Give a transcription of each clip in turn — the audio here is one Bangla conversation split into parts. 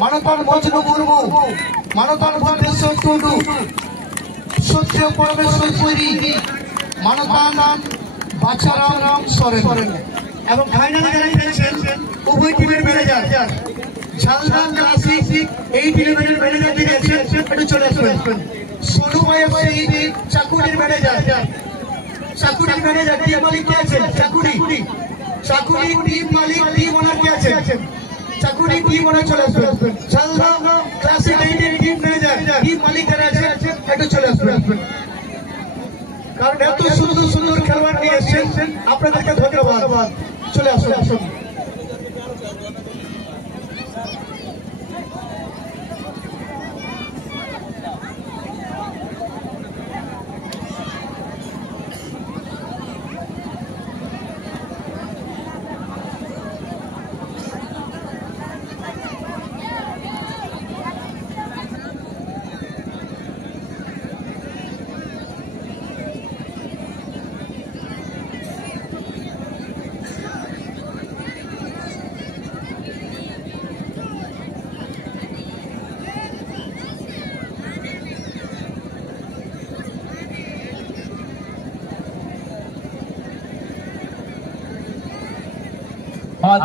মানবতার মজনু মুর্মু, মানবতার ভদ্রেশ্বর টুডু, সত্য পরমেশ্বর পুরী, মানবতার বাচ্চারাম সরেন এবং ফাইনালে যারা খেলছেন উভয় টিমের ম্যানেজার ঝালদা ক্লাসিক এই টিমের ম্যানেজার যিনি আছেন একটু চলে আসবেন। সোনু ভাই চাকুরির ম্যানেজার, চাকুরির ম্যানেজার টিম মালিক কে আছেন? চাকুরি টিম মালিক টিম ওনার কে আছেন? চাকুরি টিম ওনার চলে আসবেন। ঝালদা ক্লাসিক এই টিম ম্যানেজার টিম মালিক যারা আছেন একটু চলে আসবেন। কারণ এত সুন্দর সুন্দর খেলোয়াড় নিয়ে এসেছেন, আপনাদেরকে ধন্যবাদ। চলে আসুন।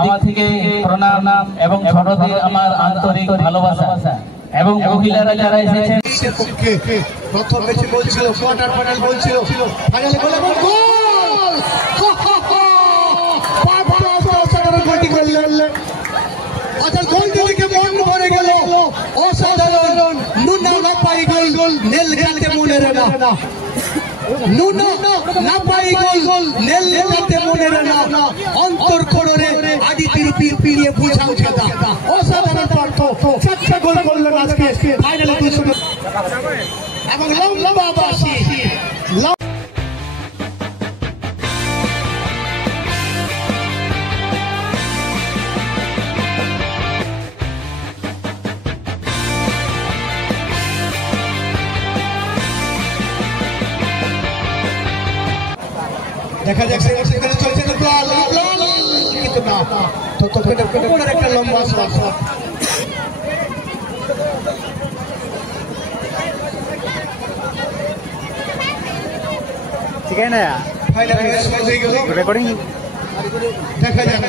আমার থেকে প্রণাম এবং ছোটদের আমার আন্তরিক ভালোবাসা এবং মহিলারা যারা এসেছেন প্রথম ম্যাচে বলছিল কোয়ার্টার ফাইনাল বলছিল ফাইনালে গোল এবং অসাধারণ গোলটি করলেন। অর্থাৎ গোলটি দেখে মন ভরে গেল। অসাধারণ নুনা না পাই গোল নেল গাতে মনে রে না, নুনা না পাই গোল নেল গাতে মনে রে না, অন্তর খড়রে আদি তিরপির পিড়িয়ে বুঝাও ছাতা। অসাধারণ পার্থ চারটা গোল করলেন আজকে ফাইনালে 200 এবং লম্বা বাসি দেখা যাক সেখানে চলছে কিন্তু না ততক্ষণে একটা লম্বা শট। ঠিক আছে না রেকর্ডিং দেখা যাক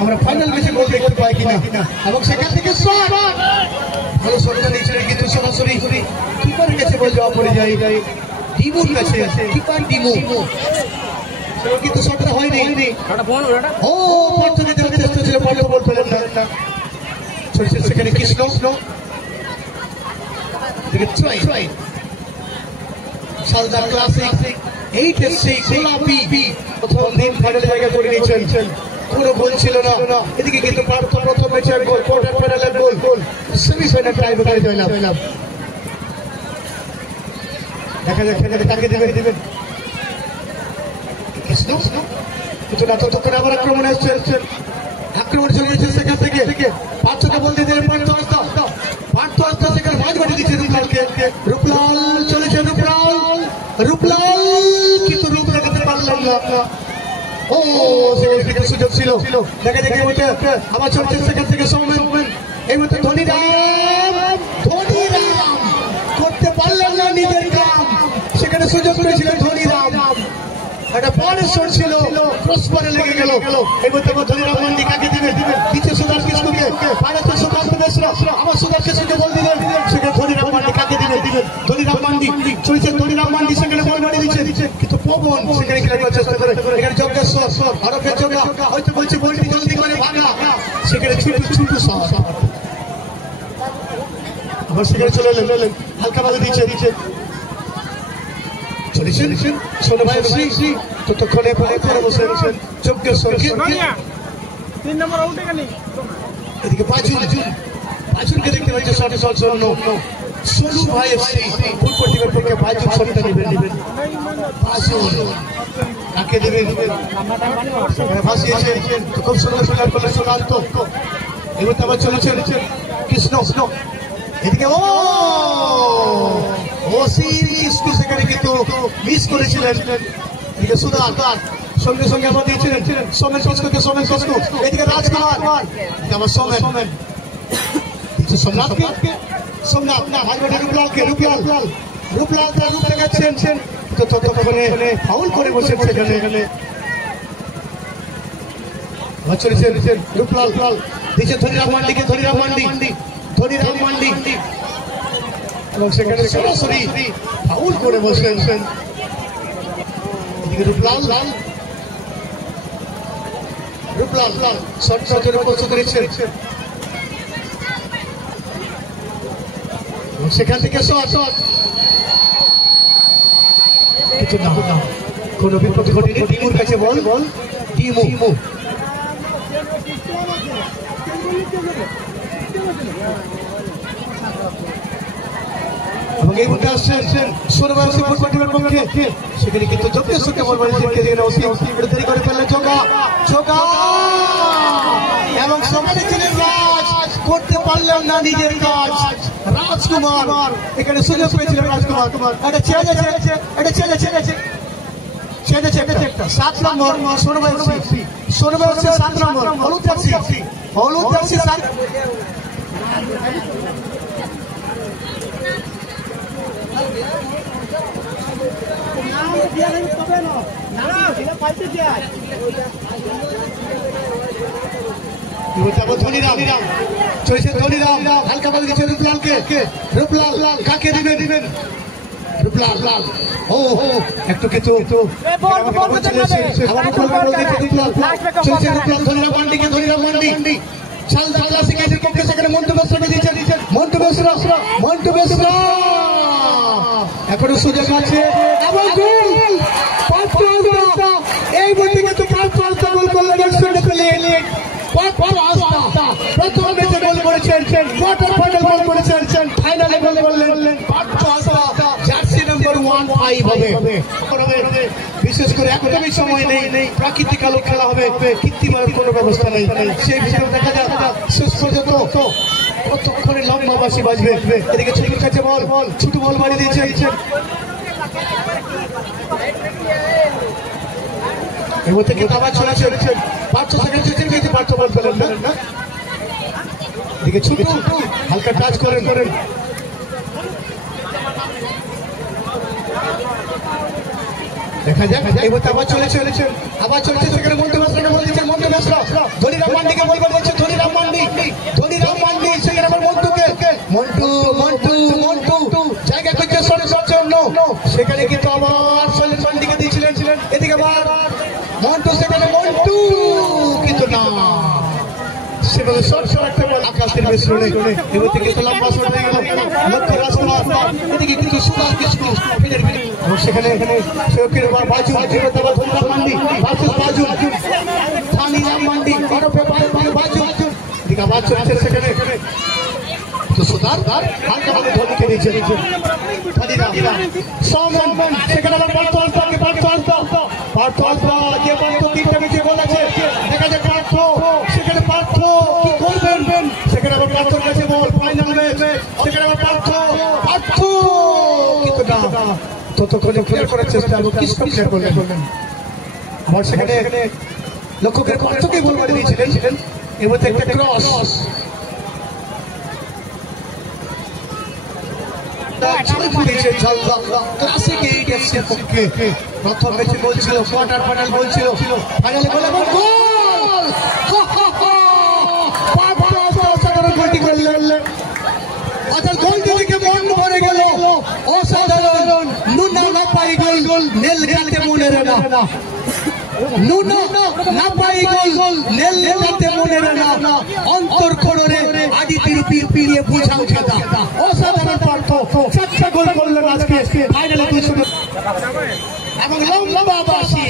আমরা ফাইনাল ম্যাচে গোল দেখতে পাই কিনা। এবং সেখান থেকে শট ভালো শটটা নিয়েছিলেন কিন্তু সরাসরি কিপারের কাছে বল যাওয়া পড়ে যায় ডিমুর কাছে। কিপার ডিমু কিন্তু শটটা হয়নি। ও পার্থ যেতে চেষ্টা ছিল, পার্থ বল পেলেন না। সেখানে কৃষ্ণ ঝালদা ক্লাসিক এই টেস্টে গোলাপি প্রথম দিন ফাইনাল জায়গা করে নিয়েছেন। কোনো গোল ছিল না। এদিকে কিন্তু পার্থ প্রথম ম্যাচে গোল, কোয়ার্টার ফাইনালের গোল, সেমিফাইনাল টাইব্রেকারে জয়লাভ। দেখা যাক কাকে দেবেন কিন্তু না ততক্ষণে আবার আক্রমণে এসছেন। আক্রমণ চলে গেছে সেখান থেকে পার্থকে বল দিয়ে দেবেন। পার্থ আস্তে সেখানে মাঝ মাটি দিচ্ছে রূপলাল চলেছে রূপলাল কিন্তু রূপ লাগাতে পারলাম না। ও সেখানে কিন্তু সুযোগ ছিল। দেখা যাক আবার চলছে সেখান থেকে সৌমেন এই মতো ধনীরাম করতে পারলেন না নিজের কাম। সেখানে সুযোগ পেয়েছিলেন ধনীরাম, একটা পাওয়ারের শট ছিল, ক্রসবারে লেগে গেল। এই মধ্যে ধনীরাম মান্ডি কাকে দিবেন? দিচ্ছে সুদার কিস্কুকে, পাড়াতে সুদার মিশ্রা আমার সুদার কিস্কুকে বল দিলেন। সেখানে ধনীরাম মান্ডি কাকে দিবেন? ধনীরাম মান্ডি চলছে, ধনীরাম মান্ডি সেখানে বল মারি দিচ্ছে কিন্তু পবন সেখানে খেলার চেষ্টা করে। এখানে যজ্ঞেশ্বর আরবের জগা হয়তো বলছে বলটি জলদি করে ভাগা, সেখানে ছুটু শট আবার সেখানে চলে এলেন, হালকা ভাবে দিচ্ছে চলেছেন সোনু ভাই ততক্ষণে পরে বসে যজ্ঞেশ্বরকে এদিকে পাঁচুনকে দেখতে পাচ্ছি শটে শট জন্য সোনু ভাই ফুটবল টিমের পক্ষে পাঁচুন শটটা নেবেন। কাকে দেবেন? ভাসিয়েছেন খুব সুন্দর সুন্দর করলে সোনান্ত। এবার আবার চলেছেন কৃষ্ণ এদিকে সেখানে কিন্তু মিস করেছিলেন। এদিকে সুদার সঙ্গে আবার দিয়েছিলেন সোমেন কস্কোকে, এদিকে রাজকুমার আবার সোমেন সোমনাথকে সোমনাথ ভাই বেটা রূপলাল তার রূপ দেখাচ্ছেন তো ততক্ষণে ফাউল করে বসেন সেখানে চলেছেন রূপলাল দিচ্ছে ধনিরাম মান্ডি এবং সেখানে সরাসরি ফাউল করে বসেন এদিকে রূপলাল শট শটের প্রস্তুত রয়েছেন সেখান থেকে কিছু না কোন বিপদ ঘটেনি টিমুর কাছে বল টিমু এবং এই মুহূর্তে আসছেন সোনবাসী ফুটবল টিমের পক্ষে সেখানে কিন্তু যথেষ্ট বল দেরি করে ফেললেন ছোকা এবং সমাজে ছিলেন রাজ করতে পারলেন না নিজের কাজ রাজকুমার এখানে সুযোগ পেয়েছিলেন রাজকুমার এটা ছেড়েছে 7 নম্বর সোনবাসী 7 নম্বর হলুদ জার্সি ধনিরাম হালকা বল দিচ্ছে রূপলাল কাকে দিবেন রূপলাল একটু কিছু ধনিরাম মান্ডি পক্ষে সেখানে মন্টু বেসরা এখনো সুযোগ আছে এই বলতে কিন্তু গোল করলেন প্রথম ম্যাচে গোল করেছেন কোয়ার্টার ফাইনাল গোল করেছেন ফাইনালে গোল করলেন জার্সি নম্বর 15 হবে বিশেষ করে একদমই সময় নেই প্রাকৃতিক আলো খেলা হবে কৃত্রিমের কোনো ব্যবস্থা নেই সেই বিষয়ে দেখা যাক শেষ পর্যন্ত কতক্ষণে লম্বা বাঁশি বাজবে এদিকে ছোটুর কাছে ছোট বল মারি দিয়েছেন এবার থেকে আবার চলেছেন 500 সেকেন্ড জিতে পার্থ বল পেলেন না এদিকে ছোট হালকা টাচ করেন দেখা যাক এবার আবার চলেছেন সেখানে মন্টু বেসরা ধনিরাম মান্ডিকে বল করছে ধনিরাম মান্ডি সেখানে আবার মন্টু জায়গা করছে জন্য সেখানে কিন্তু আবার সলিল মান্ডিকে দিয়েছিলেন এদিকে আবার মন্টু কিন্তু না সেভাবে শর্ট একটা বল আকাশের মিশ্রণে এবার থেকে লম্বা শট হয়ে গেল লক্ষ্য রাজকুমার এদিকে কিন্তু সুন্দর কিছু এবং সেখানে শৌকের বাজু ধনিরাম মান্ডি ধনিরাম মান্ডি বাজু এদিকে আবার চলছে সেখানে হালকা ভাবে ধোনিকে দিয়েছেন সেখানে আবার পার্থ যে বলতো 3টা ম্যাচে গোল আছে দেখা যাক সেখানে পার্থ কি করবেন সেখানে আবার পার্থর কাছে বল ফাইনাল ম্যাচ সেখানে আবার পার্থ কিন্তু না ততক্ষণে ক্লিয়ার করার চেষ্টা এবং কি ক্লিয়ার করলেন আবার সেখানে লক্ষ্যের পার্থকে বল মারি দিয়েছিলেন এবার একটা ক্রস প্রথম ম্যাচে বলছিল কোয়ার্টার ফাইনাল বলছিল ফাইনালে গোল অর্থাৎ গোলটি থেকে মন ভরে গেল অসাধারণ নুনা না পাই গোল নেল গাতে মনে না নুনা না পাই গোল নেল গাতে মনে না অন্তর খড়রে আদি পিড়িয়ে বুঝাও কথা অসাধারণ পার্থ 4টা গোল করলেন আজকে ফাইনালে 200 এবং লম্বা বাঁশি